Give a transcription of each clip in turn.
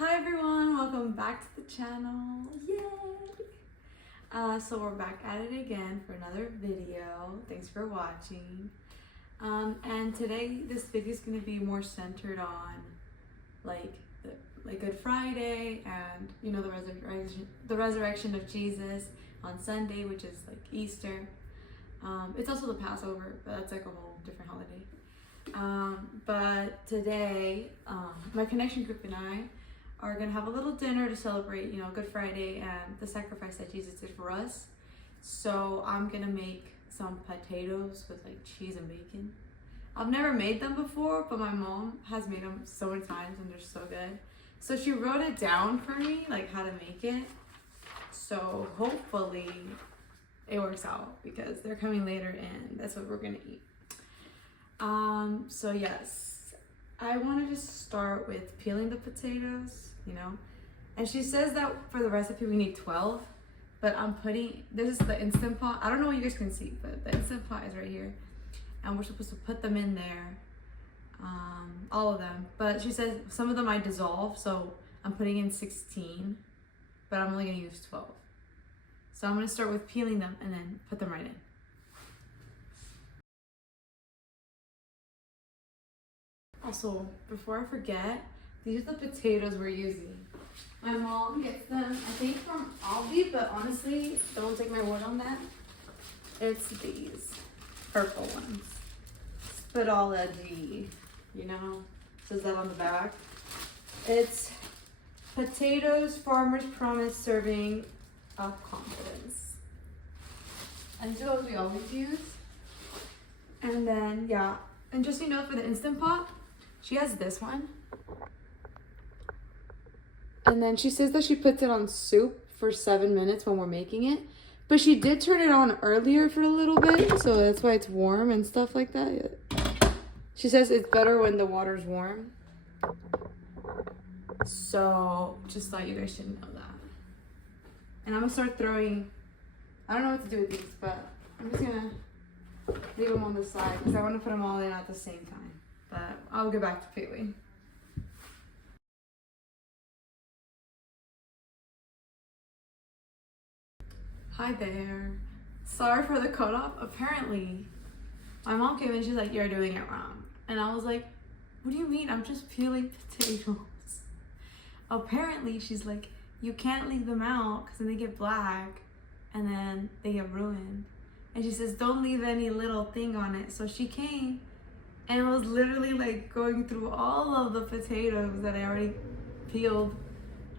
Hi everyone, welcome back to the channel. Yay! So we're back at it again for another video. Thanks for watching. And today this video is going to be more centered on like Good Friday and the resurrection of Jesus on Sunday, which is like Easter. It's also the Passover, but that's like a whole different holiday. But today, my connection group and I are gonna have a little dinner to celebrate, Good Friday and the sacrifice that Jesus did for us. So I'm gonna make some potatoes with like cheese and bacon. I've never made them before, but my mom has made them so many times and they're so good. So she wrote it down for me, like how to make it. So hopefully it works out because they're coming later and that's what we're gonna eat. So yes, I want to just start with peeling the potatoes, and she says that for the recipe we need 12, but this is the Instant Pot. I don't know what you guys can see, but the Instant Pot is right here and we're supposed to put them in there, all of them, but she says some of them I dissolve, so I'm putting in 16, but I'm only going to use 12. So I'm going to start with peeling them and then put them right in. Also, before I forget, these are the potatoes we're using. My mom gets them, I think, from Aldi, but honestly, don't take my word on that. It's these purple ones. Spitology, says that on the back. It's potatoes, Farmer's Promise serving of confidence. And these are what we always use. And then, yeah, and just for the Instant Pot, she has this one. And then she says that she puts it on soup for 7 minutes when we're making it. But she did turn it on earlier for a little bit, so that's why it's warm and stuff like that. She says it's better when the water's warm. So just thought you guys should know that. And I'm gonna start throwing, I don't know what to do with these, but I'm just gonna leave them on the side because I want to put them all in at the same time. But I'll get back to peeling. Hi there. Sorry for the cut off. Apparently, my mom came in, she's like, "You're doing it wrong." And I was like, "What do you mean? I'm just peeling potatoes." Apparently, she's like, "You can't leave them out because then they get black and then they get ruined." And she says, "Don't leave any little thing on it." So she came and was literally like going through all of the potatoes that I already peeled.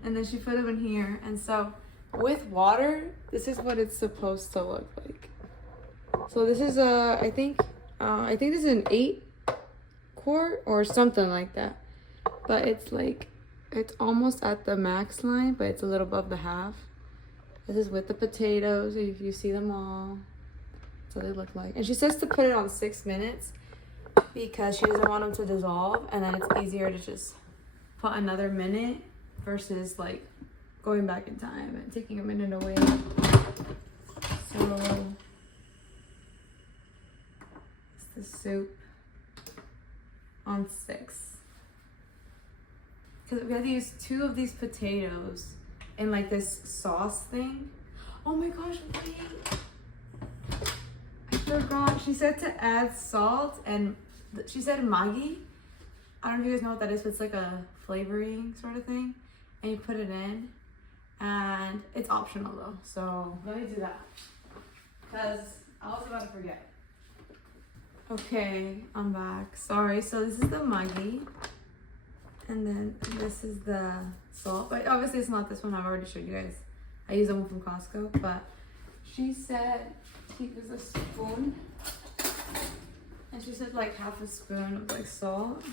And then she put them in here. And so with water, this is what it's supposed to look like. So this is I think this is an 8 quart or something like that. But it's almost at the max line, but it's a little above the half. This is with the potatoes, if you see them all. So they look like. And she says to put it on 6 minutes because she doesn't want them to dissolve, and then it's easier to just put another minute versus like going back in time and taking a minute away. So it's the soup on 6. Because we have to use 2 of these potatoes in like this sauce thing. Oh my gosh, wait. I forgot. She said to add salt and she said Maggi. I don't know if you guys know what that is, but it's like a flavoring sort of thing. And you put it in. And it's optional though. So let me do that. Because I was about to forget. Okay, I'm back. Sorry. So this is the Maggi. And then this is the salt. But obviously it's not this one. I've already showed you guys. I use the one from Costco. But she said she used a spoon. And she said like half a spoon of like salt.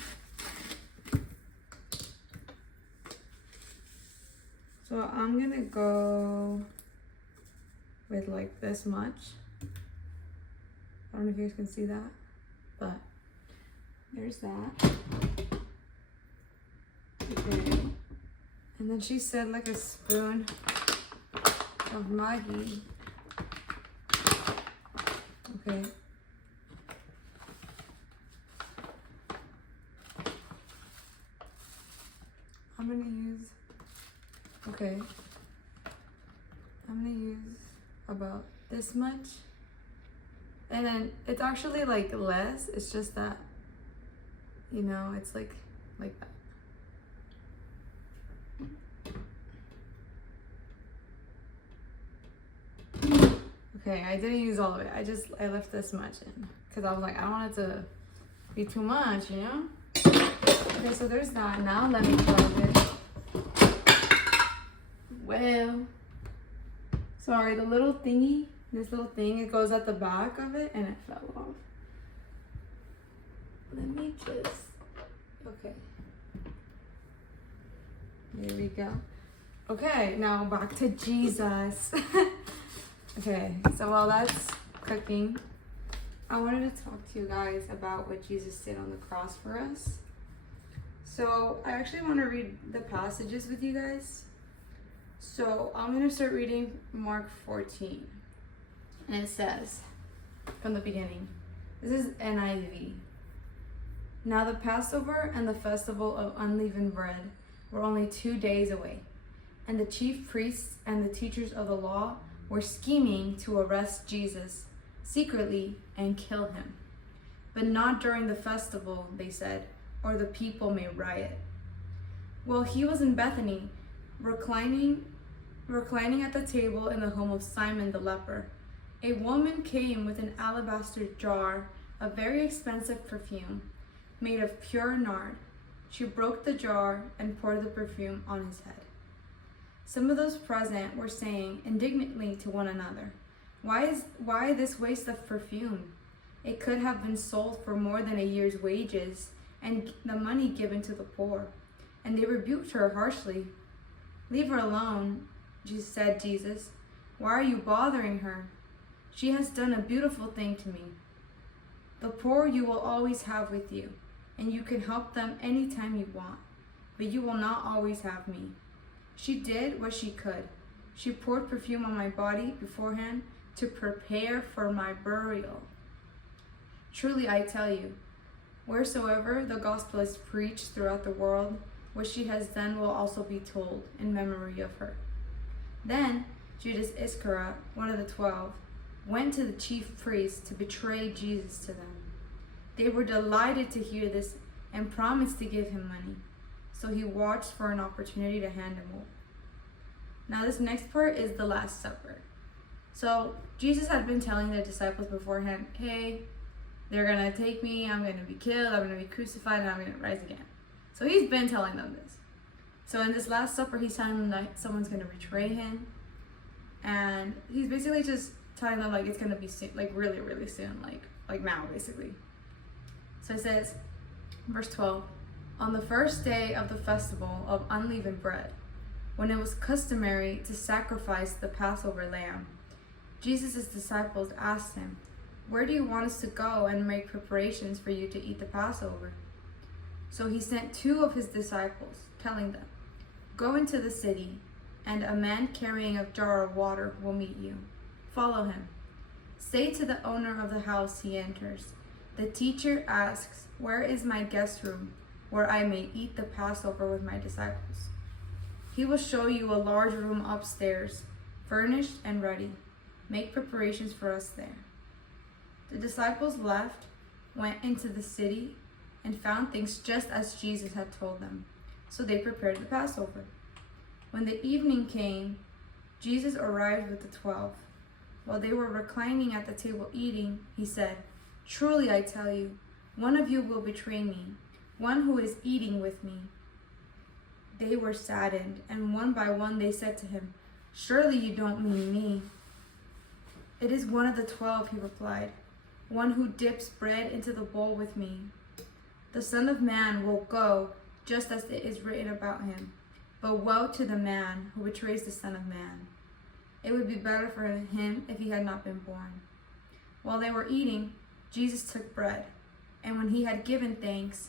So I'm gonna go with like this much. I don't know if you guys can see that, but there's that. Okay. And then she said like a spoon of Maggi. Okay. I'm gonna use Okay. I'm gonna use about this much. And then it's actually like less. It's just that, you know, it's like that. Okay, I didn't use all of it. I left this much in because I was like, I don't want it to be too much, you know? Okay, so there's that. Now let me plug it. Well, sorry, the little thingy, this little thing, it goes at the back of it and it fell off. Let me just, okay. There we go. Okay, now back to Jesus. Okay, so while that's cooking, I wanted to talk to you guys about what Jesus did on the cross for us. So I actually want to read the passages with you guys. So I'm going to start reading Mark 14. And it says, from the beginning, this is NIV. Now the Passover and the festival of unleavened bread were only 2 days away. And the chief priests and the teachers of the law were scheming to arrest Jesus secretly and kill him. But not during the festival, they said, or the people may riot. Well, he was in Bethany, reclining at the table in the home of Simon the leper. A woman came with an alabaster jar of very expensive perfume made of pure nard. She broke the jar and poured the perfume on his head. Some of those present were saying indignantly to one another, Why this waste of perfume? It could have been sold for more than a year's wages and the money given to the poor. And they rebuked her harshly. Leave her alone, said Jesus. Why are you bothering her? She has done a beautiful thing to me. The poor you will always have with you, and you can help them anytime you want, but you will not always have me. She did what she could. She poured perfume on my body beforehand to prepare for my burial. Truly I tell you, wheresoever the gospel is preached throughout the world, what she has done will also be told in memory of her. Then Judas Iscariot, one of the 12, went to the chief priests to betray Jesus to them. They were delighted to hear this and promised to give him money. So he watched for an opportunity to hand him over. Now this next part is the Last Supper. So Jesus had been telling the disciples beforehand, hey, they're going to take me, I'm going to be killed, I'm going to be crucified, and I'm going to rise again. So he's been telling them this. So in this Last Supper, he's telling them that someone's going to betray him. And he's basically just telling them like it's going to be soon, like really, really soon, like now basically. So it says, verse 12, on the first day of the festival of unleavened bread, when it was customary to sacrifice the Passover lamb, Jesus' disciples asked him, where do you want us to go and make preparations for you to eat the Passover? So he sent 2 of his disciples, telling them, go into the city, and a man carrying a jar of water will meet you. Follow him. Say to the owner of the house he enters, the teacher asks, where is my guest room, where I may eat the Passover with my disciples? He will show you a large room upstairs, furnished and ready. Make preparations for us there. The disciples left, went into the city, and found things just as Jesus had told them. So they prepared the Passover. When the evening came, Jesus arrived with the 12. While they were reclining at the table eating, he said, truly I tell you, one of you will betray me, one who is eating with me. They were saddened, and one by one they said to him, surely you don't mean me. It is one of the 12, he replied, one who dips bread into the bowl with me. The Son of Man will go just as it is written about him, but woe to the man who betrays the Son of Man. It would be better for him if he had not been born. While they were eating, Jesus took bread, and when he had given thanks,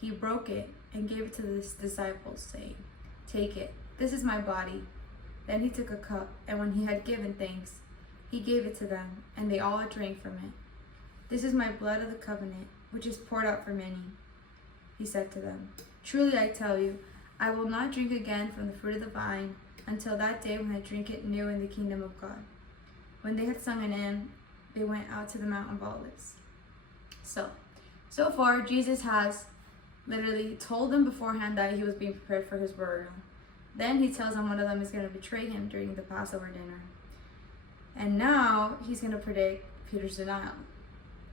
he broke it and gave it to his disciples, saying, take it, this is my body. Then he took a cup, and when he had given thanks, he gave it to them, and they all drank from it. This is my blood of the covenant, which is poured out for many. He said to them, truly I tell you, I will not drink again from the fruit of the vine until that day when I drink it new in the kingdom of God. When they had sung an hymn, they went out to the Mount of Olives. So far, Jesus has literally told them beforehand that he was being prepared for his burial. Then he tells them one of them is going to betray him during the Passover dinner. And now he's going to predict Peter's denial.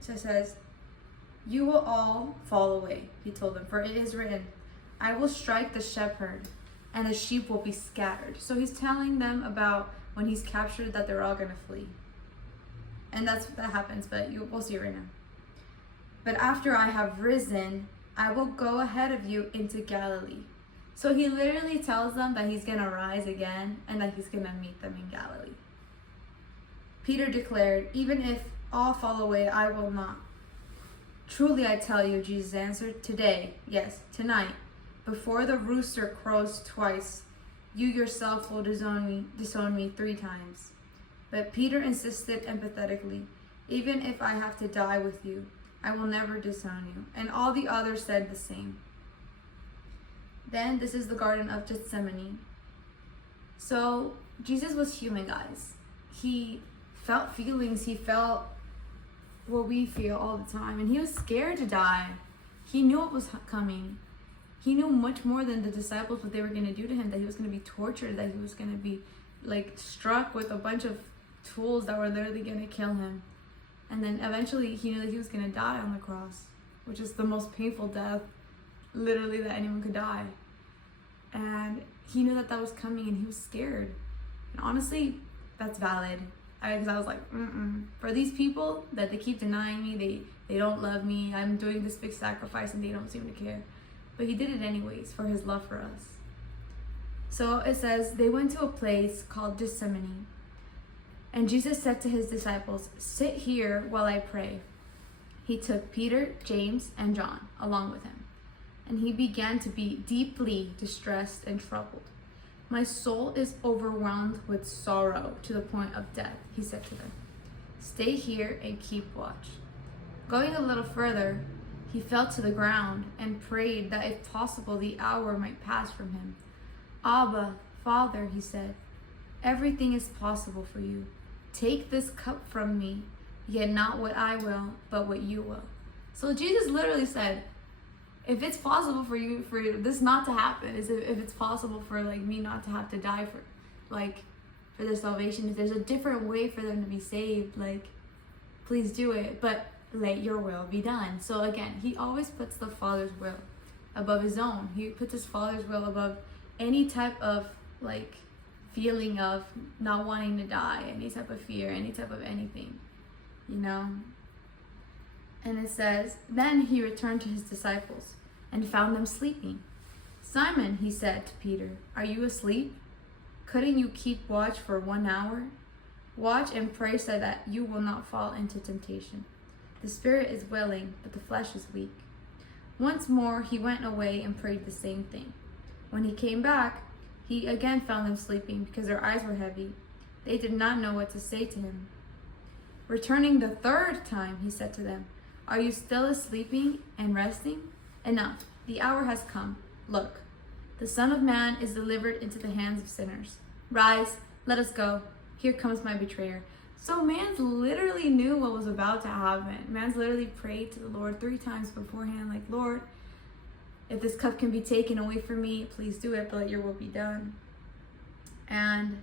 So it says, "You will all fall away," he told them, "for it is written, I will strike the shepherd, and the sheep will be scattered." So he's telling them about when he's captured that they're all going to flee. And that happens, but we'll see it right now. "But after I have risen, I will go ahead of you into Galilee." So he literally tells them that he's going to rise again and that he's going to meet them in Galilee. Peter declared, "Even if all fall away, I will not." "Truly I tell you," Jesus answered, "today, yes, tonight, before the rooster crows twice, you yourself will disown me 3 times. But Peter insisted empathetically, "Even if I have to die with you, I will never disown you." And all the others said the same. Then this is the Garden of Gethsemane. So Jesus was human, guys. He felt feelings. He felt what we feel all the time. And he was scared to die. He knew what was coming. He knew much more than the disciples what they were going to do to him, that he was going to be tortured, that he was going to be struck with a bunch of tools that were literally going to kill him. And then eventually he knew that he was going to die on the cross, which is the most painful death literally that anyone could die. And he knew that was coming, and he was scared. And honestly, that's valid. Because I was like, for these people that they keep denying me, they don't love me, I'm doing this big sacrifice and they don't seem to care. But he did it anyways for his love for us. So it says, they went to a place called Gethsemane. And Jesus said to his disciples, "Sit here while I pray." He took Peter, James, and John along with him. And he began to be deeply distressed and troubled. "My soul is overwhelmed with sorrow to the point of death," he said to them. "Stay here and keep watch." Going a little further, he fell to the ground and prayed that if possible the hour might pass from him. "Abba, Father," he said, "everything is possible for you. Take this cup from me, yet not what I will, but what you will." So Jesus literally said, if it's possible for this not to happen, if it's possible for me not to have to die for their salvation, if there's a different way for them to be saved, please do it, but let your will be done. So again, he always puts the Father's will above his own. He puts his Father's will above any type of feeling of not wanting to die, any type of fear, any type of anything, And it says, then he returned to his disciples and found them sleeping. "Simon," he said to Peter, "are you asleep? Couldn't you keep watch for 1 hour? Watch and pray so that you will not fall into temptation. The spirit is willing, but the flesh is weak." Once more he went away and prayed the same thing. When he came back, he again found them sleeping because their eyes were heavy. They did not know what to say to him. Returning the 3rd time, he said to them, "Are you still sleeping and resting? Enough, the hour has come. Look, the Son of Man is delivered into the hands of sinners. Rise, let us go. Here comes my betrayer." So man's literally knew what was about to happen. Man's literally prayed to the Lord 3 times beforehand, "Lord, if this cup can be taken away from me, please do it, but let your will be done." And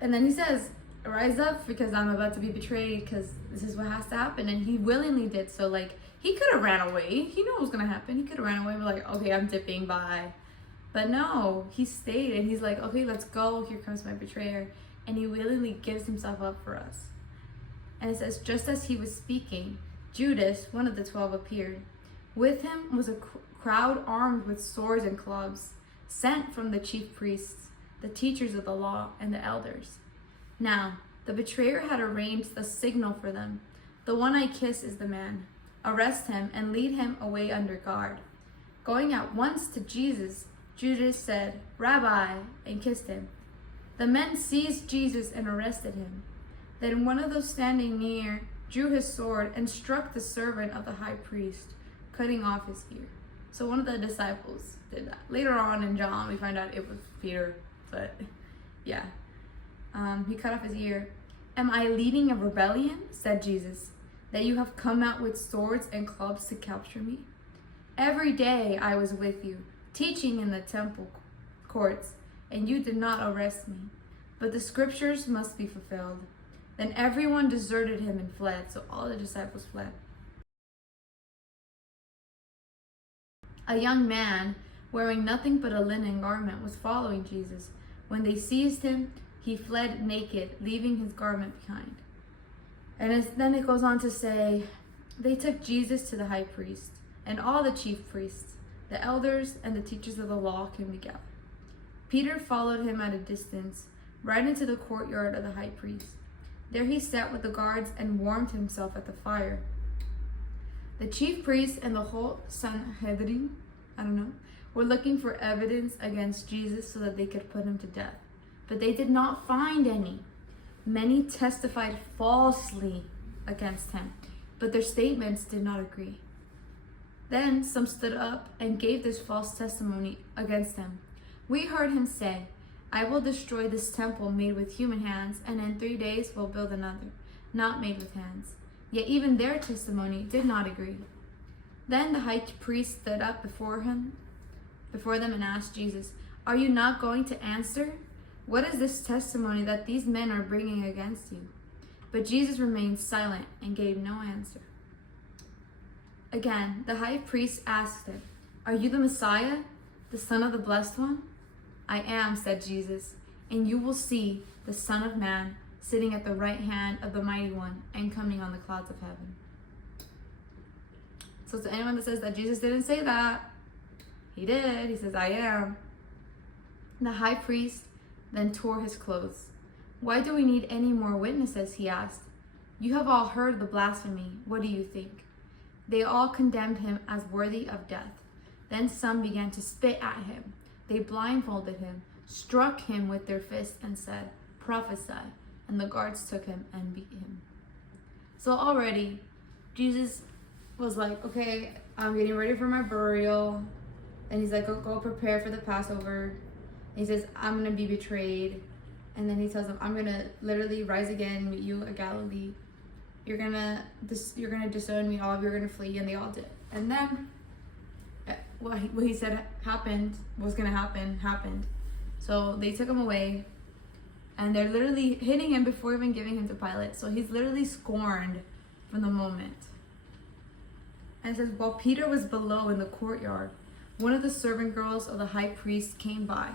then he says, "Rise up, because I'm about to be betrayed, because this is what has to happen." And he willingly did so. He could have ran away. He knew what was going to happen. He could have ran away, but okay, I'm dipping, bye. But no, he stayed, and he's like, "Okay, let's go. Here comes my betrayer." And he willingly gives himself up for us. And it says, just as he was speaking, Judas, one of the 12, appeared. With him was a crowd armed with swords and clubs, sent from the chief priests, the teachers of the law, and the elders. Now, the betrayer had arranged the signal for them. "The one I kiss is the man. Arrest him and lead him away under guard." Going at once to Jesus, Judas said, "Rabbi," and kissed him. The men seized Jesus and arrested him. Then one of those standing near drew his sword and struck the servant of the high priest, cutting off his ear. So one of the disciples did that. Later on in John, we find out it was Peter, but yeah. He cut off his ear. "Am I leading a rebellion," said Jesus, "that you have come out with swords and clubs to capture me? Every day I was with you, teaching in the temple courts, and you did not arrest me. But the scriptures must be fulfilled." Then everyone deserted him and fled. So all the disciples fled. A young man, wearing nothing but a linen garment, was following Jesus. When they seized him, he fled naked, leaving his garment behind. And then it goes on to say, they took Jesus to the high priest, and all the chief priests, the elders, and the teachers of the law came together. Peter followed him at a distance, right into the courtyard of the high priest. There he sat with the guards and warmed himself at the fire. The chief priests and the whole Sanhedrin, were looking for evidence against Jesus so that they could put him to death. But they did not find any. Many testified falsely against him, but their statements did not agree. Then some stood up and gave this false testimony against him. "We heard him say, 'I will destroy this temple made with human hands, and in 3 days will build another, not made with hands.' Yet even their testimony did not agree." Then the high priest stood up before them and asked Jesus, "Are you not going to answer? What is this testimony that these men are bringing against you?" But Jesus remained silent and gave no answer. Again, the high priest asked him, "Are you the Messiah, the Son of the Blessed One?" "I am," said Jesus, "and you will see the Son of Man sitting at the right hand of the Mighty One and coming on the clouds of heaven." So to anyone that says that Jesus didn't say that, he did. He says, "I am." The high priest then tore his clothes. "Why do we need any more witnesses?" he asked. "You have all heard the blasphemy. What do you think?" They all condemned him as worthy of death. Then some began to spit at him. They blindfolded him, struck him with their fists, and said, "Prophesy." And the guards took him and beat him. So already, Jesus was like, "Okay, I'm getting ready for my burial." And he's like, go prepare for the Passover. And he says, "I'm going to be betrayed." And then he tells them, "I'm going to literally rise again, meet you at Galilee. You're going to disown me, all of you are going to flee." And they all did. And then what he said was going to happen, happened. So they took him away. And they're literally hitting him before even giving him to Pilate. So he's literally scorned from the moment. And it says, while Peter was below in the courtyard, one of the servant girls of the high priest came by.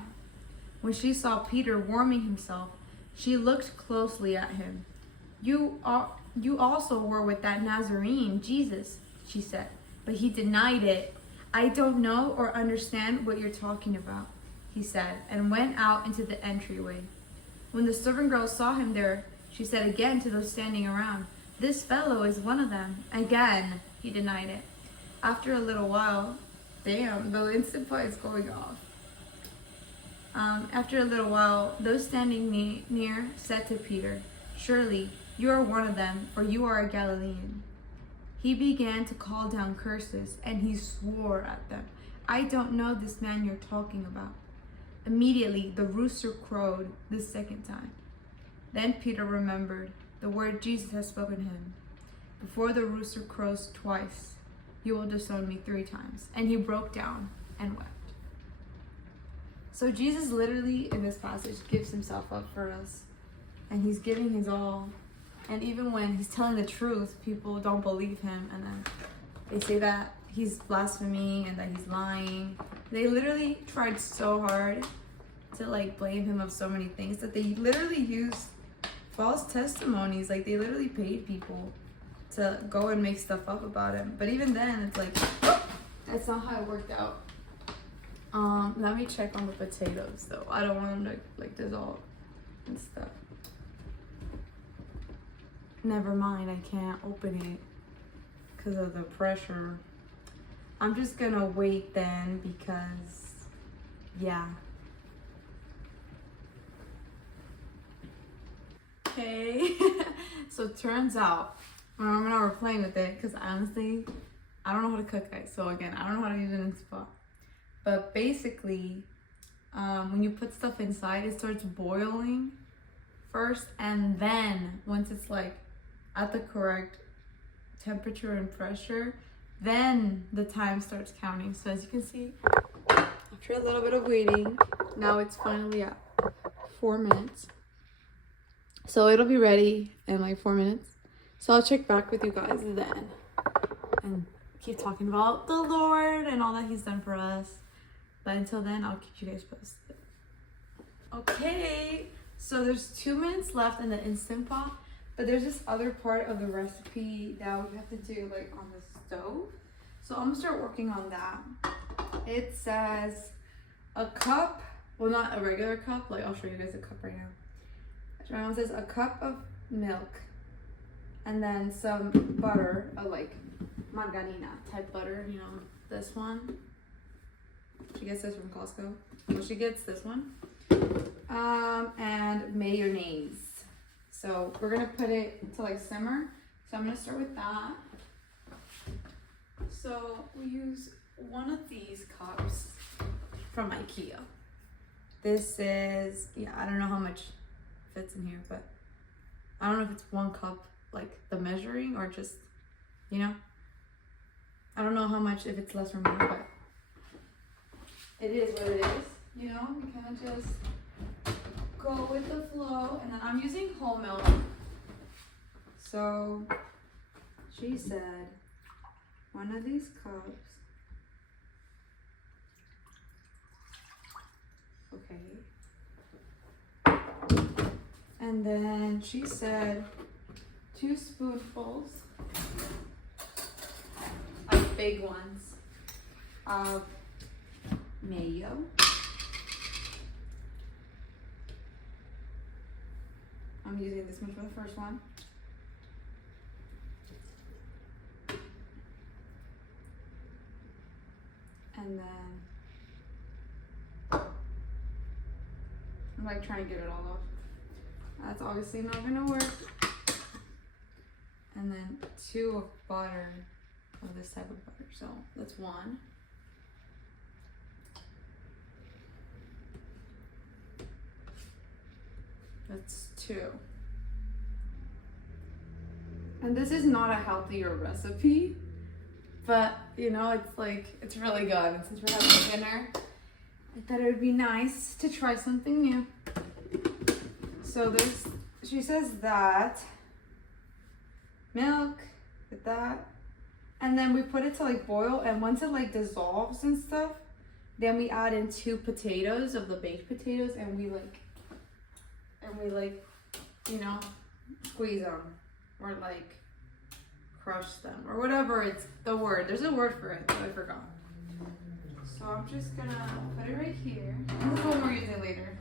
When she saw Peter warming himself, she looked closely at him. You also were with that Nazarene, Jesus," she said. But he denied it. "I don't know or understand what you're talking about," he said, and went out into the entryway. When the servant girl saw him there, she said again to those standing around, "This fellow is one of them." Again, he denied it. After a little while, damn, the instant pot is going off. After a little while, those standing near said to Peter, "Surely you are one of them, for you are a Galilean." He began to call down curses, and he swore at them, "I don't know this man you're talking about." Immediately, the rooster crowed the second time. Then Peter remembered the word Jesus had spoken to him. "Before the rooster crows twice, you will disown me 3 times." And he broke down and wept. So Jesus literally in this passage gives himself up for us. And he's giving his all. And even when he's telling the truth, people don't believe him. And then they say that he's blaspheming and that he's lying. They literally tried so hard to blame him of so many things that they literally used false testimonies. Like they literally paid people to go and make stuff up about him. But even then, it's like, that's not how it worked out. Let me check on the potatoes though. I don't want them to dissolve and stuff. Never mind, I can't open it because of the pressure. I'm just gonna wait then because, yeah. Okay, so it turns out, my mom and I were playing with it because honestly, I don't know how to cook, guys. So again, I don't know how to use an Instant Pot. But basically, when you put stuff inside, it starts boiling first, and then once it's like at the correct temperature and pressure, then the time starts counting. So as you can see, after a little bit of waiting, now it's finally at 4 minutes. So it'll be ready in like 4 minutes. So I'll check back with you guys then and keep talking about the Lord and all that he's done for us. But until then, I'll keep you guys posted. Okay, so there's 2 minutes left in the Instant Pot, but there's this other part of the recipe that we have to do like on the stove. So I'm gonna start working on that. It says a cup, well, not a regular cup, like I'll show you guys a cup right now. It says a cup of milk and then some butter, like margarina type butter, you know, this one. She gets this from Costco. Well, she gets this one. And mayonnaise. So we're gonna put it to like simmer. So I'm gonna start with that. So we use one of these cups from IKEA. This is, yeah, I don't know how much fits in here, but I don't know if it's 1 cup, like the measuring, or just, you know, I don't know how much, if it's less or more, but it is what it is, you know. You kind of just go with the flow. And then I'm using whole milk. So she said one of these cups. Okay. And then she said 2 spoonfuls, of big ones, of Mayo. I'm using this one for the first one. And then I'm like trying to get it all off. That's obviously not gonna work. And then 2 of butter, of this type of butter. So that's 1. That's 2. And this is not a healthier recipe, but you know, it's like, it's really good. And since we're having dinner, I thought it would be nice to try something new. So there's, she says that milk with that, and then we put it to like boil, and once it like dissolves and stuff, then we add in 2 potatoes of the baked potatoes, and we like, you know, squeeze them or like crush them or whatever. It's the word, there's a word for it, but I forgot. So I'm just gonna put it right here. This is what we're using later.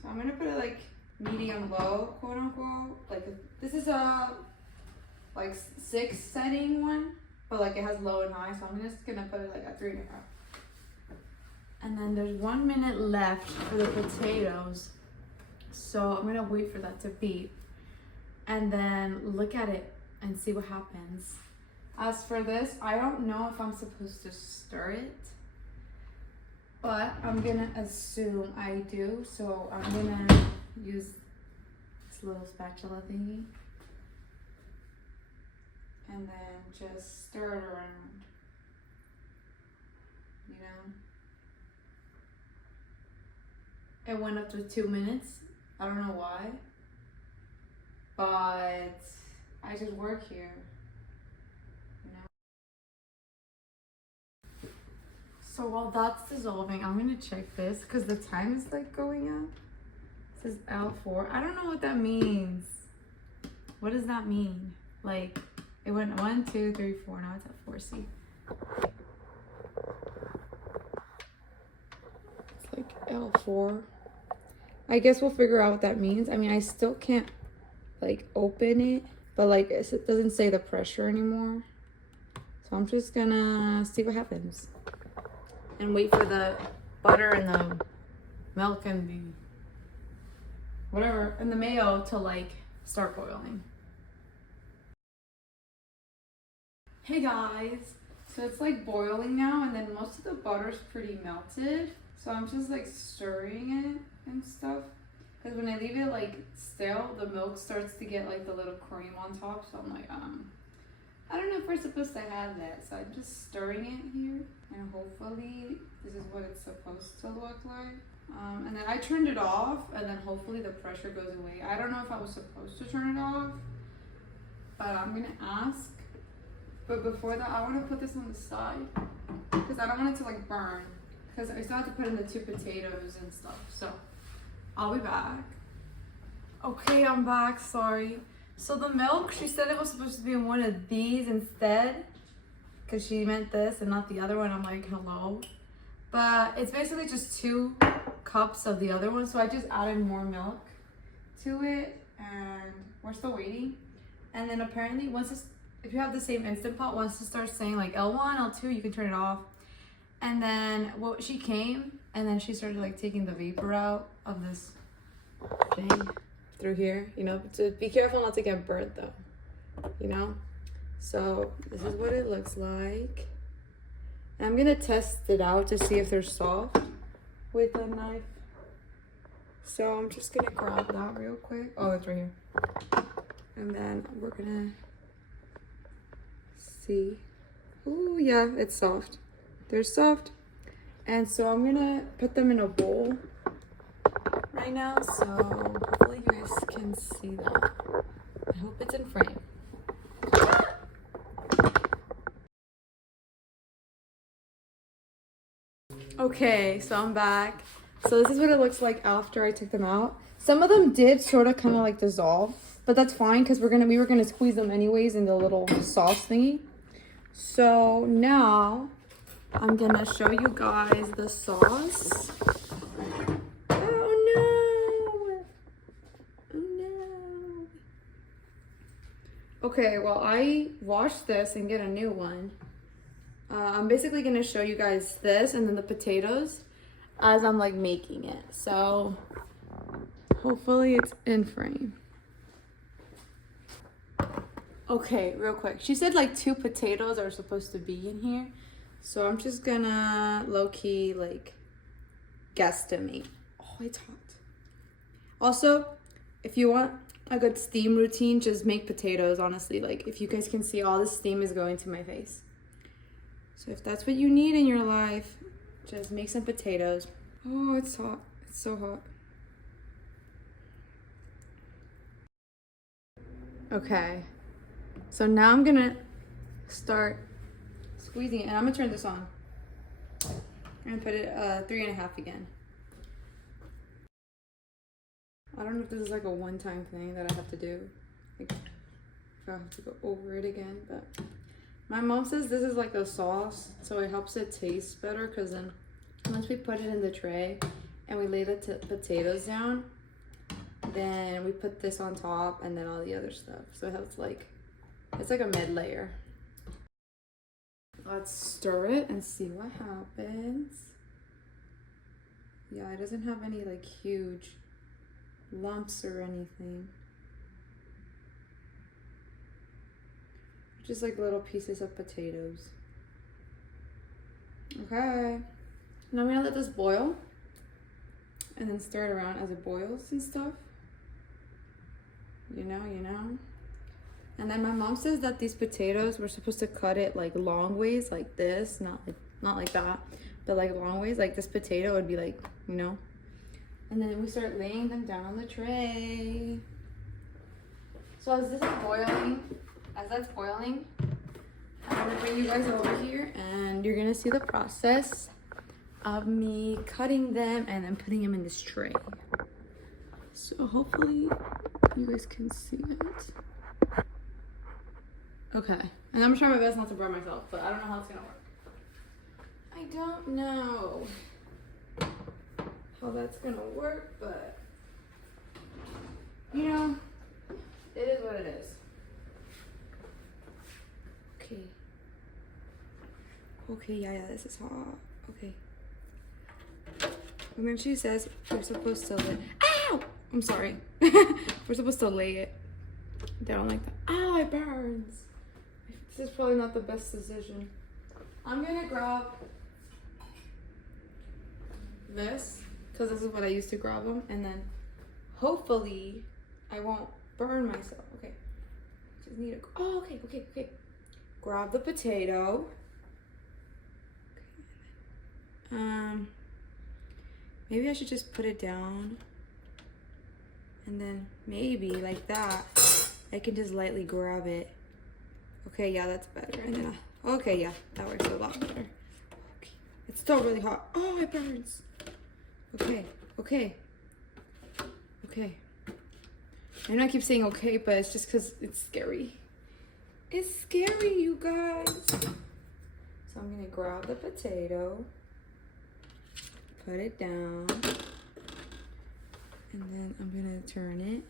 So I'm gonna put it like medium low, quote unquote. Like this is a like 6 setting one, but like it has low and high. So I'm just gonna put it like at 3.5. And then there's 1 minute left for the potatoes. So I'm gonna wait for that to beep and then look at it and see what happens. As for this, I don't know if I'm supposed to stir it, but I'm gonna assume I do. So I'm gonna use this little spatula thingy and then just stir it around, you know. It went up to 2 minutes. I don't know why, but I just work here, you know. So while that's dissolving, I'm gonna check this because the time is like going up. It says L4. I don't know what that means. What does that mean? Like it went 1, 2, 3, 4. Now it's at 4C. It's like L4. I guess we'll figure out what that means. I mean, I still can't like open it, but like it doesn't say the pressure anymore. So I'm just gonna see what happens and wait for the butter and the milk and the whatever and the mayo to like start boiling. Hey guys, so it's like boiling now, and then most of the butter's pretty melted. So I'm just like stirring it and stuff. Because when I leave it like stale, the milk starts to get like the little cream on top. So I'm like, I don't know if we're supposed to have that. So I'm just stirring it here. And hopefully this is what it's supposed to look like. And then I turned it off, and then hopefully the pressure goes away. I don't know if I was supposed to turn it off, but I'm gonna ask. But before that, I want to put this on the side because I don't want it to like burn, because I still have to put in the 2 potatoes and stuff. So I'll be back. Okay, I'm back. Sorry. So the milk, she said it was supposed to be in one of these instead, because she meant this and not the other one. I'm like, hello. But it's basically just 2 cups of the other one. So I just added more milk to it, and we're still waiting. And then apparently once it's, if you have the same Instant Pot, once it starts saying like L1, L2, you can turn it off. And then she came, and then she started like taking the vapor out of this thing through here, you know, to be careful not to get burnt though, you know. So this is what it looks like. And I'm gonna test it out to see if they're soft with a knife. So I'm just gonna grab that real quick. Oh, it's right here. And then we're gonna see. Oh yeah, it's soft. They're soft. And so I'm gonna put them in a bowl right now, so hopefully you guys can see that. I hope it's in frame. Okay, so I'm back. So this is what it looks like after I took them out. Some of them did sort of kind of like dissolve, but that's fine because we were gonna squeeze them anyways in the little sauce thingy. So now I'm gonna show you guys the sauce. Oh no! Okay, well I washed this and get a new one. I'm basically gonna show you guys this and then the potatoes as I'm like making it. So hopefully it's in frame. Okay, real quick. She said like 2 potatoes are supposed to be in here. So I'm just gonna low-key like guesstimate. Oh, it's hot. Also, if you want a good steam routine, just make potatoes, honestly. Like if you guys can see, all the steam is going to my face. So if that's what you need in your life, just make some potatoes. Oh, it's hot. It's so hot. Okay. So now I'm gonna start squeezing it, and I'm gonna turn this on. I'm gonna put it 3.5 again. I don't know if this is like a one-time thing that I have to do. Like, if I have to go over it again, but my mom says this is like the sauce, so it helps it taste better, because then once we put it in the tray and we lay the potatoes down, then we put this on top and then all the other stuff. So it helps like, it's like a mid layer. Let's stir it and see what happens. Yeah, it doesn't have any like huge lumps or anything. Just like little pieces of potatoes. Okay. Now I'm gonna let this boil and then stir it around as it boils and stuff. You know. And then my mom says that these potatoes, we're supposed to cut it like long ways, like this, not like that, but like long ways. Like this potato would be like, you know. And then we start laying them down on the tray. So as this is boiling, that's boiling, I'm gonna bring you guys over here, and you're gonna see the process of me cutting them and then putting them in this tray. So hopefully you guys can see it. Okay, and I'm gonna try my best not to burn myself, but I don't know how it's gonna work. I don't know how that's gonna work, but you know, it is what it is. Okay, yeah, this is hot. Okay. And then she says we're supposed to lay, ow! I'm sorry. We're supposed to lay it down like that. Ow, it burns. This is probably not the best decision. I'm gonna grab this, because this is what I used to grab them, and then hopefully I won't burn myself. Okay. Just need a, oh, okay. Grab the potato. Okay. Maybe I should just put it down. And then maybe like that, I can just lightly grab it. Okay, yeah, that's better. And then, okay, yeah, that works a lot better. Okay. It's still really hot. Oh, it burns. Okay. I know I keep saying okay, but it's just because it's scary. It's scary, you guys. So I'm gonna grab the potato, put it down, and then I'm gonna turn it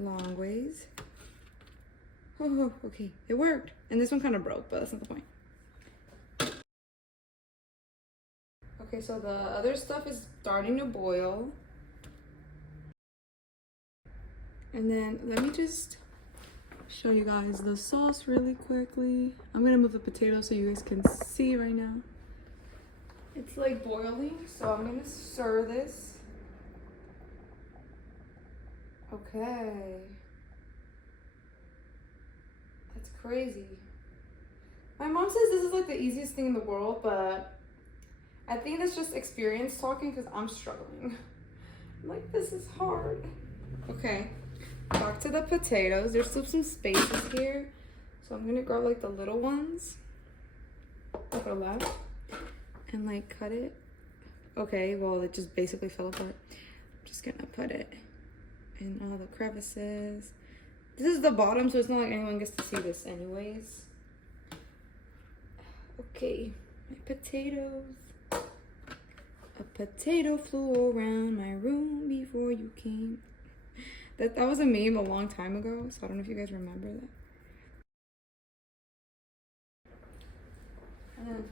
long ways. Oh, okay, it worked. And this one kind of broke, but that's not the point. Okay, so the other stuff is starting to boil. And then let me just show you guys the sauce really quickly. I'm gonna move the potato so you guys can see right now. It's like boiling, so I'm gonna stir this. Okay. That's crazy. My mom says this is like the easiest thing in the world, but I think that's just experience talking because I'm struggling. I'm like, this is hard. Okay, back to the potatoes. There's still some spaces here, so I'm gonna grab like the little ones to the left and like cut it. Okay, well, it just basically fell apart. I'm just gonna put it in all the crevices. This is the bottom, so it's not like anyone gets to see this anyways. Okay, my potatoes. A potato flew around my room before you came. That was a meme a long time ago, so I don't know if you guys remember that. And then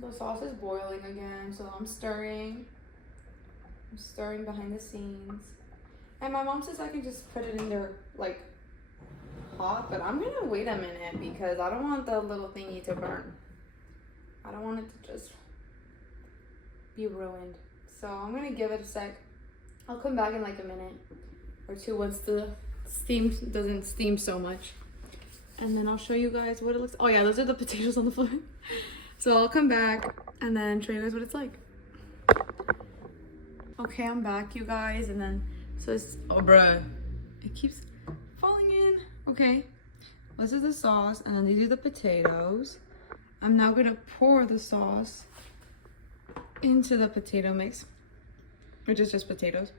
the sauce is boiling again, so I'm stirring. I'm stirring behind the scenes. And my mom says I can just put it in there like hot, but I'm gonna wait a minute because I don't want the little thingy to burn. I don't want it to just be ruined. So I'm gonna give it a sec. I'll come back in like a minute or two once the steam doesn't steam so much. And then I'll show you guys what it looks. Oh yeah, those are the potatoes on the floor. So I'll come back and then show you guys what it's like. Okay, I'm back, you guys. And then, so it's, oh bruh, it keeps falling in. Okay, this is the sauce, and then these are the potatoes. I'm now gonna pour the sauce into the potato mix, which is just potatoes.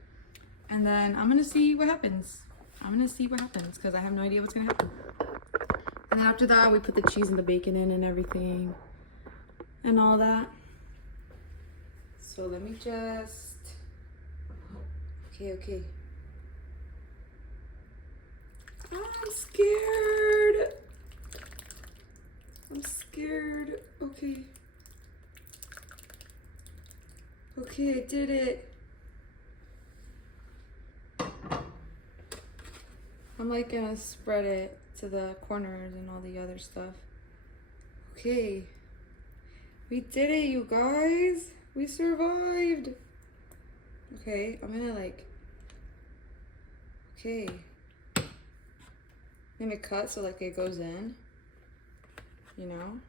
And then I'm gonna see what happens. Because I have no idea what's gonna happen. And then after that, we put the cheese and the bacon in and everything and all that. So let me just, okay. I'm scared. Okay, I did it. I'm like gonna spread it to the corners and all the other stuff. Okay. We did it, you guys. We survived. Okay, I'm gonna like, okay. I'm gonna cut so like it goes in, you know?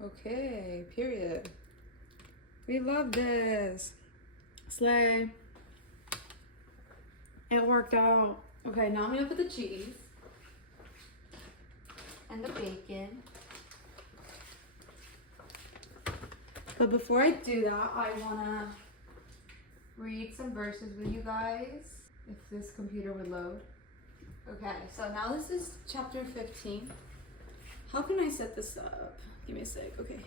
Okay, period. We love this. Slay. It worked out. Okay, now I'm gonna put the cheese and the bacon. But before I do that, I wanna read some verses with you guys, if this computer would load. Okay, so now this is chapter 15. How can I set this up? Give me a sec, okay.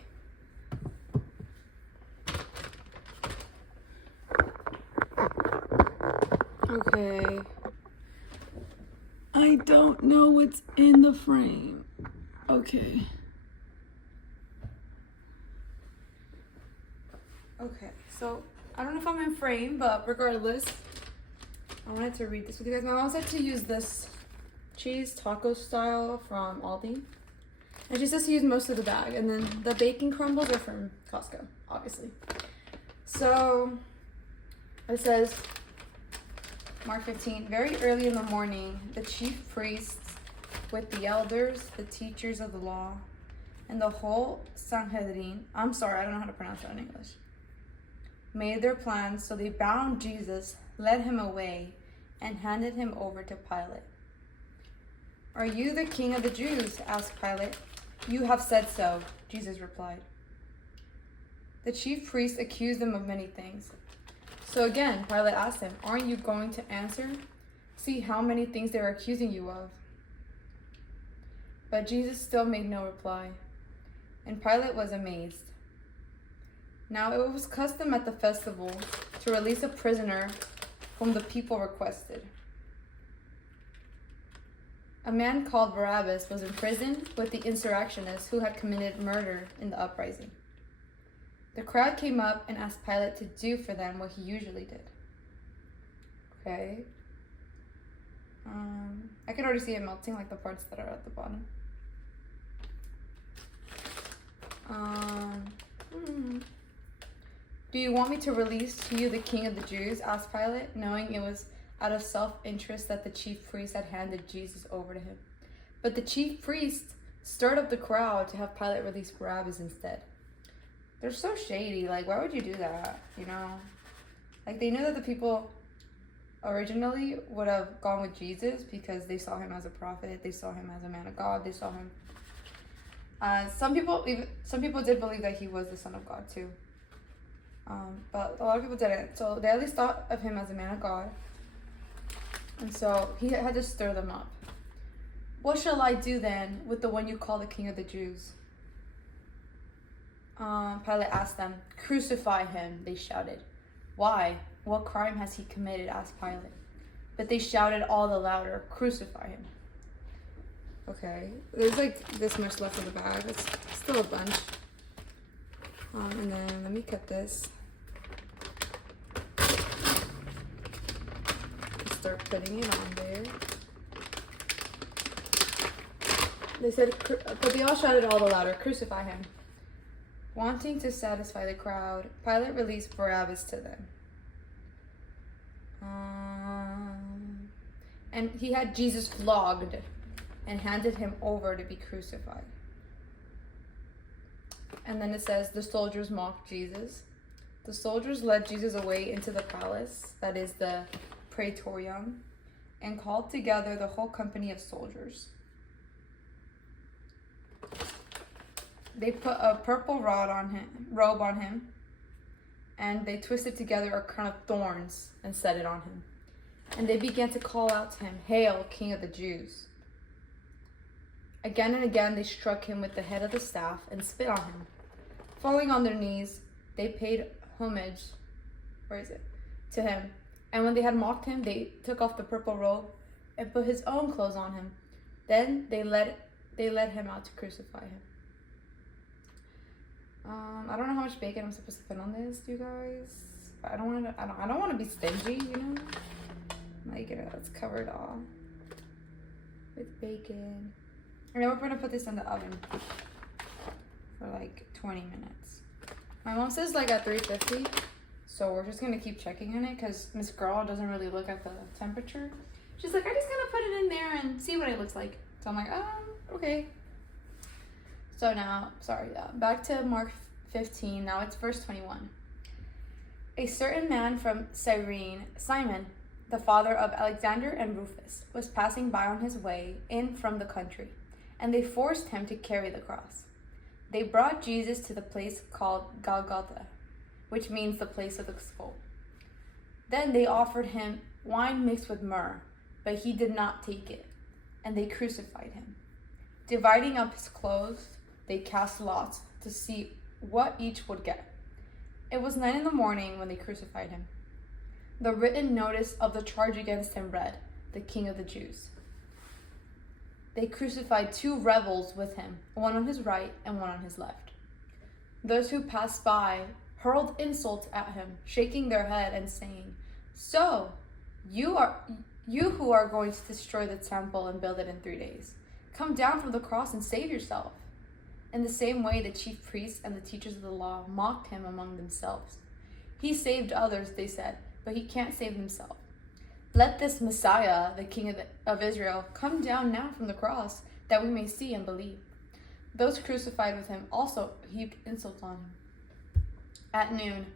Okay. I don't know what's in the frame. Okay. Okay, so I don't know if I'm in frame, but regardless, I wanted to read this with you guys. My mom said to use this cheese taco style from Aldi. And she says to use most of the bag. And then the bacon crumbles are from Costco, obviously. So it says, Mark 15, very early in the morning, the chief priests with the elders, the teachers of the law, and the whole Sanhedrin, I'm sorry, I don't know how to pronounce that in English, made their plans. So they bound Jesus, led him away, and handed him over to Pilate. Are you the king of the Jews? Asked Pilate. You have said so, Jesus replied. The chief priests accused him of many things. So again, Pilate asked him, aren't you going to answer? See how many things they are accusing you of. But Jesus still made no reply, and Pilate was amazed. Now it was custom at the festival to release a prisoner whom the people requested. A man called Barabbas was in prison with the insurrectionists who had committed murder in the uprising. The crowd came up and asked Pilate to do for them what he usually did. Okay. I can already see it melting, like the parts that are at the bottom. Do you want me to release to you the king of the Jews? Asked Pilate, knowing it was out of self-interest that the chief priest had handed Jesus over to him. But the chief priest stirred up the crowd to have Pilate release Barabbas instead. They're so shady. Like, why would you do that? You know? Like, they knew that the people originally would have gone with Jesus because they saw him as a prophet. They saw him as a man of God. They saw him. Some people did believe that he was the Son of God too. But a lot of people didn't. So they at least thought of him as a man of God. And so he had to stir them up. What shall I do then with the one you call the King of the Jews? Pilate asked them. Crucify him, they shouted. Why? What crime has he committed? Asked Pilate. But they shouted all the louder, crucify him. Okay, there's like this much left of the bag. It's still a bunch. And then let me cut this. Start putting it on there. They said, but they all shouted all the louder, crucify him. Wanting to satisfy the crowd, Pilate released Barabbas to them. And he had Jesus flogged and handed him over to be crucified. And then it says, the soldiers mocked Jesus. The soldiers led Jesus away into the palace, that is the praetorium, and called together the whole company of soldiers. They put a purple robe on him, and they twisted together a crown of thorns and set it on him. And they began to call out to him, Hail, King of the Jews! Again and again they struck him with the head of the staff and spit on him. Falling on their knees, they paid homage, to him. And when they had mocked him, they took off the purple robe and put his own clothes on him. Then they led him out to crucify him. I don't know how much bacon I'm supposed to put on this, you guys. I don't want to be stingy, you know. Like, it's covered all with bacon. And then we're gonna put this in the oven for like 20 minutes. My mom says like at 350, so we're just gonna keep checking on it because Miss Girl doesn't really look at the temperature. She's like, I'm just gonna put it in there and see what it looks like. So I'm like, okay. So now, back to Mark 15. Now it's verse 21. A certain man from Cyrene, Simon, the father of Alexander and Rufus, was passing by on his way in from the country, and they forced him to carry the cross. They brought Jesus to the place called Golgotha, which means the place of the skull. Then they offered him wine mixed with myrrh, but he did not take it, and they crucified him. Dividing up his clothes, they cast lots to see what each would get. It was 9 a.m. when they crucified him. The written notice of the charge against him read, the King of the Jews. They crucified 2 rebels with him, one on his right and one on his left. Those who passed by hurled insults at him, shaking their head and saying, "So, you who are going to destroy the temple and build it in 3 days, come down from the cross and save yourself." In the same way, the chief priests and the teachers of the law mocked him among themselves. "He saved others," they said, "but he can't save himself. Let this Messiah, the King of Israel, come down now from the cross, that we may see and believe." Those crucified with him also heaped insults on him. At noon,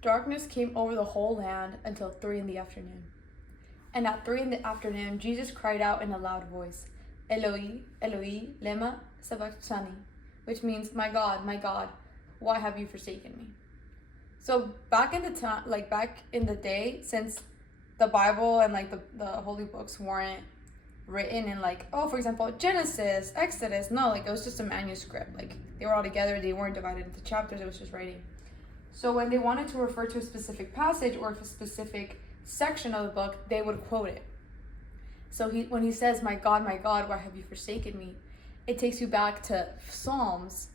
darkness came over the whole land until 3 p.m. And at 3 p.m, Jesus cried out in a loud voice, "Eloi, Eloi, lema sabachthani," which means, my God, why have you forsaken me?" So back in the day, since the Bible and the holy books weren't written in for example, Genesis, Exodus, no, it was just a manuscript. They were all together, they weren't divided into chapters, it was just writing. So when they wanted to refer to a specific passage or a specific section of the book, they would quote it. So when he says, my God, why have you forsaken me?" It takes you back to Psalms,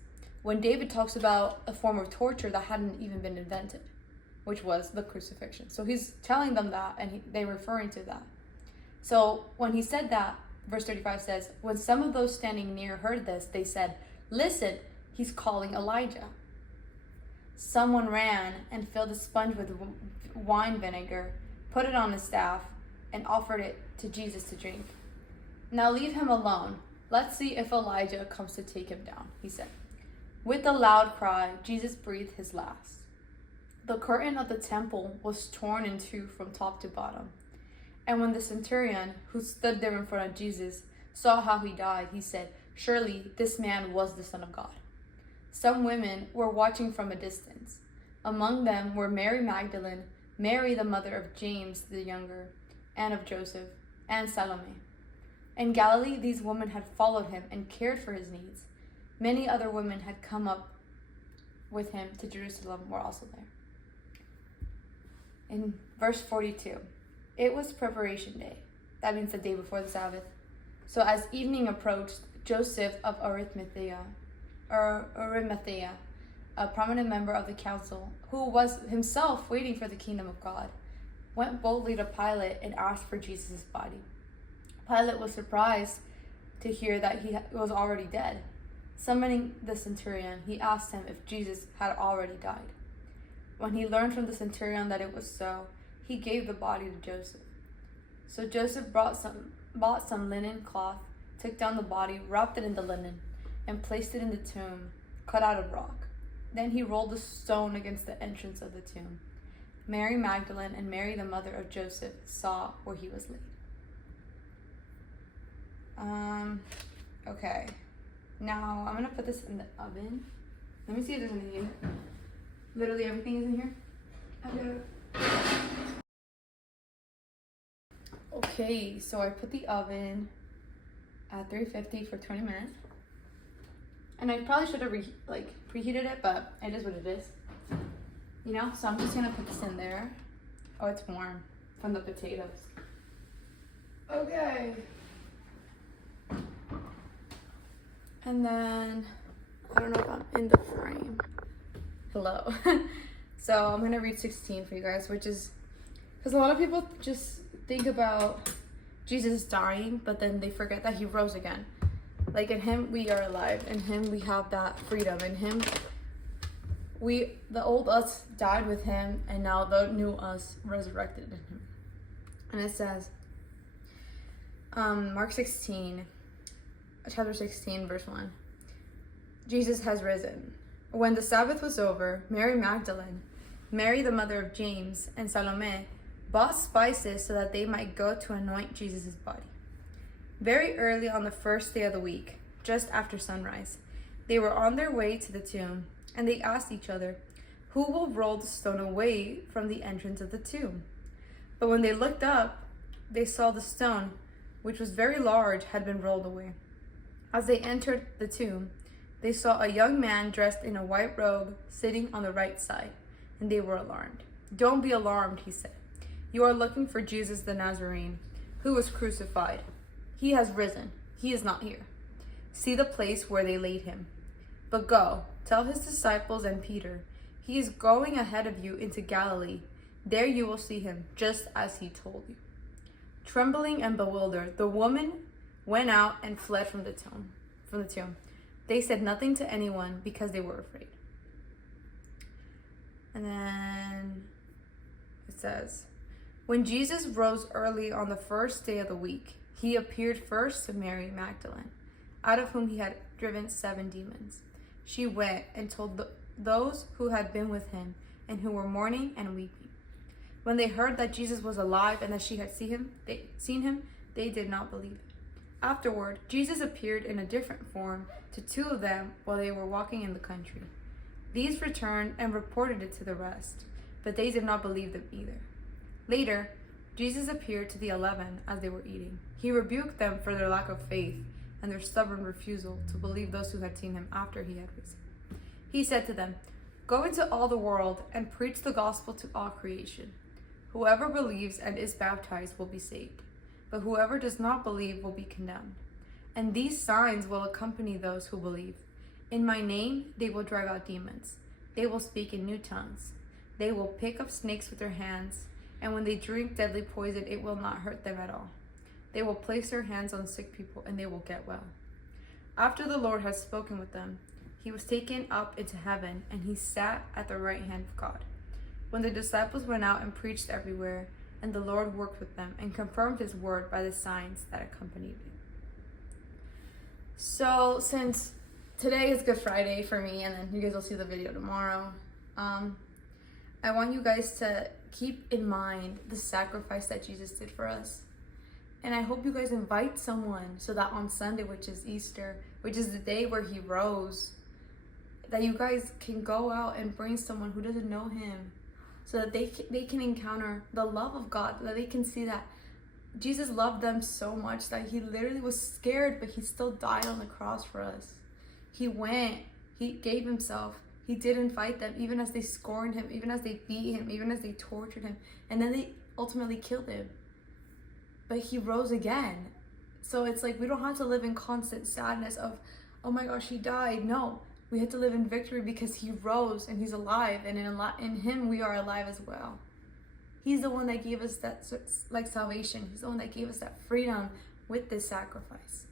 when David talks about a form of torture that hadn't even been invented, which was the crucifixion. So he's telling them that, and they're referring to that. So when he said that, verse 35 says, "When some of those standing near heard this, they said, 'Listen, he's calling Elijah.' Someone ran and filled a sponge with wine vinegar, put it on a staff, and offered it to Jesus to drink. 'Now leave him alone. Let's see if Elijah comes to take him down,' he said. With a loud cry, Jesus breathed his last. The curtain of the temple was torn in two from top to bottom. And when the centurion, who stood there in front of Jesus, saw how he died, he said, 'Surely this man was the Son of God.' Some women were watching from a distance. Among them were Mary Magdalene, Mary the mother of James the younger, and of Joseph, and Salome. In Galilee, these women had followed him and cared for his needs. Many other women had come up with him to Jerusalem, were also there. In verse 42, it was preparation day. That means the day before the Sabbath. So as evening approached, Joseph of Arimathea, a prominent member of the council, who was himself waiting for the kingdom of God, went boldly to Pilate and asked for Jesus' body. Pilate was surprised to hear that he was already dead. Summoning the centurion, he asked him if Jesus had already died. When he learned from the centurion that it was so, he gave the body to Joseph. So Joseph bought some linen cloth, took down the body, wrapped it in the linen, and placed it in the tomb, cut out of rock. Then he rolled a stone against the entrance of the tomb. Mary Magdalene and Mary, the mother of Joseph, saw where he was laid. Okay. Now, I'm going to put this in the oven. Let me see if there's anything in it. Literally everything is in here. Okay, so I put the oven at 350 for 20 minutes. And I probably should have preheated it, but it is what it is. You know, so I'm just going to put this in there. Oh, it's warm from the potatoes. Okay. And then, I don't know if I'm in the frame. Hello. So I'm going to read 16 for you guys, which is, because a lot of people just think about Jesus dying, but then they forget that he rose again. Like in him, we are alive. In him, we have that freedom. In him, the old us died with him, and now the new us resurrected in him. And it says, Mark 16, chapter 16, verse 1. Jesus has risen. When the Sabbath was over, Mary Magdalene, Mary the mother of James, and Salome bought spices so that they might go to anoint Jesus' body. Very early on the first day of the week, just after sunrise, they were on their way to the tomb, and they asked each other, "Who will roll the stone away from the entrance of the tomb?" But when they looked up, they saw the stone, which was very large, had been rolled away. As they entered the tomb, they saw a young man dressed in a white robe sitting on the right side, and they were alarmed. "Don't be alarmed," he said. "You are looking for Jesus the Nazarene, who was crucified. He has risen. He is not here. See the place where they laid him. But go, tell his disciples and Peter, He is going ahead of you into Galilee. There you will see him, just as he told you." Trembling and bewildered, the woman went out and fled from the tomb. They said nothing to anyone because they were afraid. And then it says, when Jesus rose early on the first day of the week, he appeared first to Mary Magdalene, out of whom he had driven 7 demons. She went and told those who had been with him and who were mourning and weeping. When they heard that Jesus was alive and that she had seen him, they did not believe it. Afterward, Jesus appeared in a different form to 2 of them while they were walking in the country. These returned and reported it to the rest, but they did not believe them either. Later, Jesus appeared to the 11 as they were eating. He rebuked them for their lack of faith and their stubborn refusal to believe those who had seen him after he had risen. He said to them, "Go into all the world and preach the gospel to all creation. Whoever believes and is baptized will be saved, but whoever does not believe will be condemned. And these signs will accompany those who believe. In my name, they will drive out demons. They will speak in new tongues. They will pick up snakes with their hands, and when they drink deadly poison, it will not hurt them at all. They will place their hands on sick people, and they will get well." After the Lord had spoken with them, he was taken up into heaven, and he sat at the right hand of God. When the disciples went out and preached everywhere, and the Lord worked with them and confirmed his word by the signs that accompanied it. So since today is Good Friday for me, and then you guys will see the video tomorrow, I want you guys to keep in mind the sacrifice that Jesus did for us. And I hope you guys invite someone so that on Sunday, which is Easter, which is the day where he rose, that you guys can go out and bring someone who doesn't know him, so that they can encounter the love of God, that they can see that Jesus loved them so much that he literally was scared, but he still died on the cross for us. He went, he gave himself, he didn't fight them, even as they scorned him, even as they beat him, even as they tortured him, and then they ultimately killed him. But he rose again. So it's like we don't have to live in constant sadness of, oh my gosh, he died. No, we have to live in victory because he rose and he's alive, and in him we are alive as well. He's the one that gave us that salvation. He's the one that gave us that freedom with this sacrifice.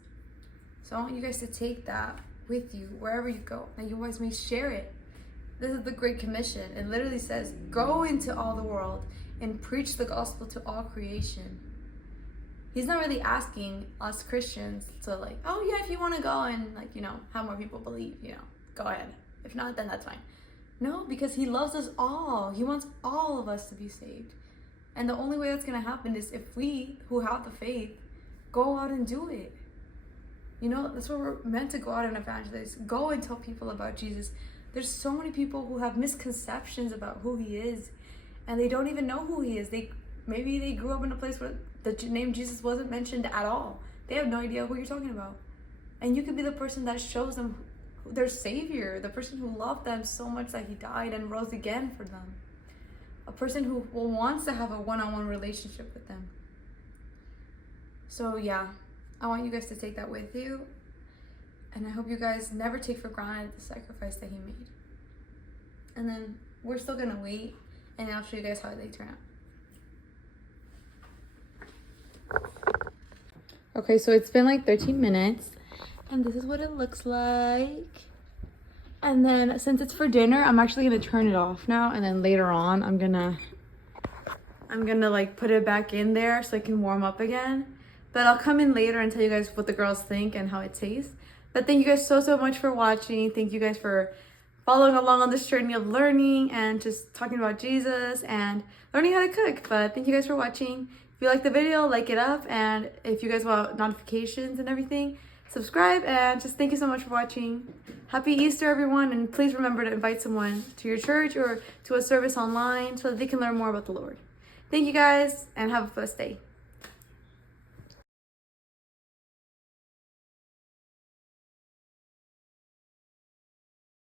So I want you guys to take that with you wherever you go, and you guys may share it. This is the Great Commission. It literally says, go into all the world and preach the gospel to all creation. He's not really asking us Christians to like, oh yeah, if you want to go and like, have more people believe, go ahead. If not, then that's fine. No, because he loves us all. He wants all of us to be saved. And the only way that's going to happen is if we, who have the faith, go out and do it. That's what we're meant to go out and evangelize. Go and tell people about Jesus. There's so many people who have misconceptions about who he is, and they don't even know who he is. Maybe they grew up in a place where the name Jesus wasn't mentioned at all. They have no idea who you're talking about. And you could be the person that shows them their Savior, the person who loved them so much that he died and rose again for them. A person who wants to have a one-on-one relationship with them. So yeah, I want you guys to take that with you. And I hope you guys never take for granted the sacrifice that he made. And then we're still going to wait, and I'll show you guys how they turn out. Okay, so it's been like 13 minutes. And this is what it looks like. And then since it's for dinner, I'm actually going to turn it off now. And then later on, I'm gonna like put it back in there so it can warm up again. But I'll come in later and tell you guys what the girls think and how it tastes. But thank you guys so much for watching. Thank you guys for following along on this journey of learning and just talking about Jesus and learning how to cook. But thank you guys for watching. If you like the video, like it up. And if you guys want notifications and everything, subscribe. And just thank you so much for watching. Happy Easter, everyone. And please remember to invite someone to your church or to a service online so that they can learn more about the Lord. Thank you guys, and have a blessed day.